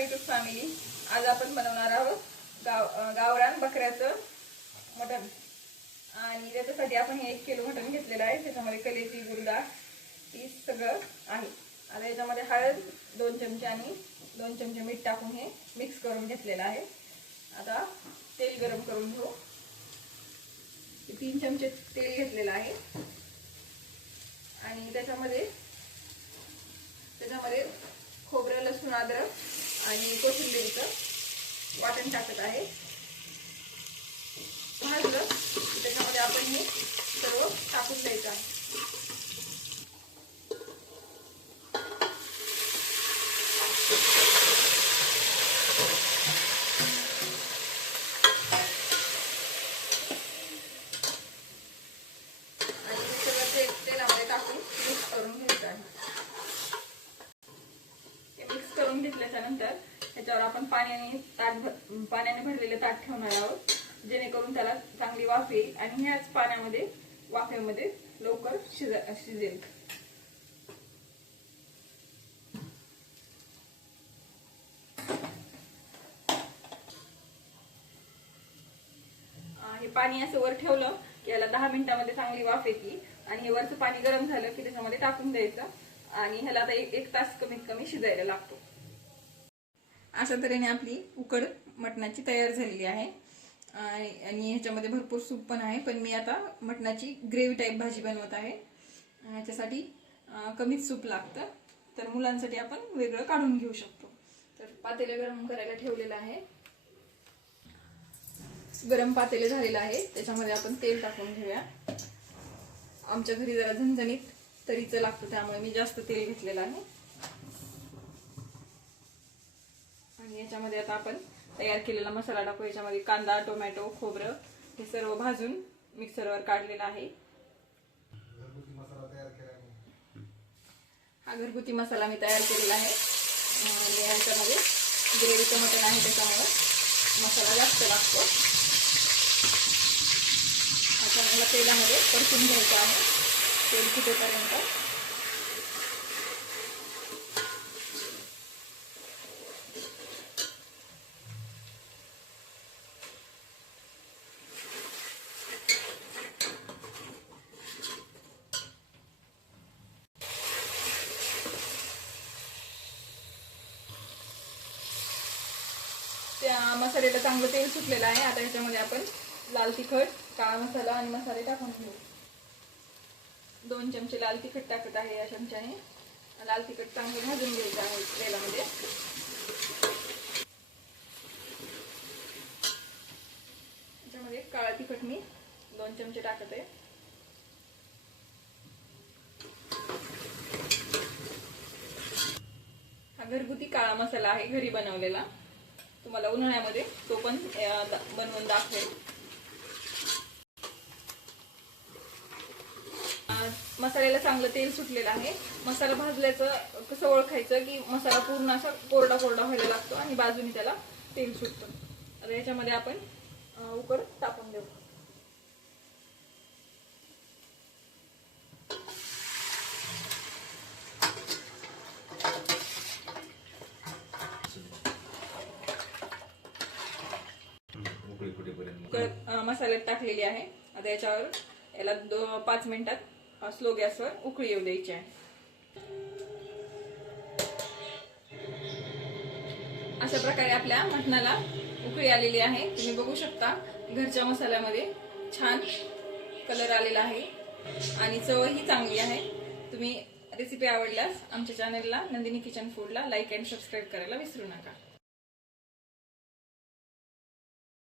YouTube family. आज आपण बनवणार आहोत गावरान बकऱ्याचं मटण. आणि त्याच्यासाठी आपण हे 1 किलो मटण घेतलेलं आहे. त्याच्यामध्ये कलेची गुलडाळ ही सगळं आहे. आता याच्यामध्ये हळद 2 चमचे आणि 2 चमचे मीठ टाकून हे मिक्स करून घेतलेलं आहे. आता तेल गरम करून घेऊ. 3 चमचे तेल घेतलेलं आहे आणि त्याच्यामध्ये खोबरं, लसूण, अद्रक आणि कोथिंबीरचं वाटण टाकत आहे. भाजलं त्याच्यामध्ये आपण हे सर्व टाकून द्यायचं आहे. आणि हे सगळं तेलामध्ये टाकून मिक्स करून घ्यायचं आहे. मिक्स करून घेतल्याच्या नंतर त्याच्यावर आपण पाण्याने भरलेले ताट ठेवणार आहोत, जेणेकरून त्याला चांगली वाफ येईल आणि ह्याच वाफेमध्ये लवकर शिजेल. हे पाणी असं वर ठेवलं की याला 10 मिनिटांमध्ये चांगली वाफ येते आणि हे वरचं पाणी गरम झालं की त्याच्यामध्ये टाकून द्यायचं आणि ह्याला आता 1 तास कमीत कमी शिजायला लागतो. अशा तऱ्हेने आपली उकड मटणाची तयार झालेली आहे आणि ह्याच्यामध्ये भरपूर सूप पण आहे. पण मी आता मटणाची ग्रेव्ही टाईप भाजी बनवत आहे. ह्याच्यासाठी कमीच सूप लागतं, तर मुलांसाठी आपण वेगळं काढून घेऊ शकतो. तर पातेले गरम करायला ठेवलेलं आहे. गरम पातेले झालेलं आहे, त्याच्यामध्ये आपण तेल टाकून घेऊया. आमच्या घरी जरा झणझणीत तरीचं लागतं, त्यामुळे मी जास्त तेल घेतलेलं आहे. आणि याच्यामध्ये आता आपण तयार केलेला मसाला टाकू. याच्यामध्ये कांदा, टोमॅटो, खोबरं हे सर्व भाजून मिक्सरवर काढलेला आहे. हा घरगुती मसाला मी तयार केलेला आहे. याच्यामध्ये ग्रेव्हीचं मटण आहे, त्याच्यामुळे मसाला जास्त लागतो. आता मला तेलामध्ये परतून घ्यायचं आहे, तेल सुटेपर्यंत. त्या मसाल्याला चांगलं तेल सुटलेलं आहे. आता याच्यामध्ये आपण लाल तिखट, काळा मसाला आणि मसाले टाकून घेऊ. 2 चमचे लाल तिखट टाकत आहे. या चमच्याने लाल तिखट चांगलं भाजून घ्यायचं आहे तेलामध्ये. याच्यामध्ये काळा तिखट मी 2 चमचे टाकत आहे. हा घरगुती काळा मसाला आहे, घरी बनवलेला. तुम्हाला उन्हाळ्यामध्ये तो पण बनवून दाखवेल. मसाल्याला चांगलं तेल सुटलेलं आहे. मसाला भाजल्याचं कसं ओळखायचं की मसाला पूर्ण असा कोरडा व्हायला लागतो आणि बाजूने त्याला तेल सुटतं. आता याच्यामध्ये आपण उकड टाकून देऊ. मसाल्यात टाकलेली आहे. आता याला 5 मिनिटात स्लो गॅसवर उकळी येऊ द्यायची आहे. अशा प्रकारे आपल्या मटणाला उकळी आलेली आहे. तुम्ही बघू शकता घरच्या मसाल्यामध्ये छान कलर आलेला आहे आणि चवही चांगली आहे. तुम्ही रेसिपी आवडल्यास आमच्या चॅनलला नंदिनी किचन फूडला लाईक अँड सबस्क्राईब करायला विसरू नका.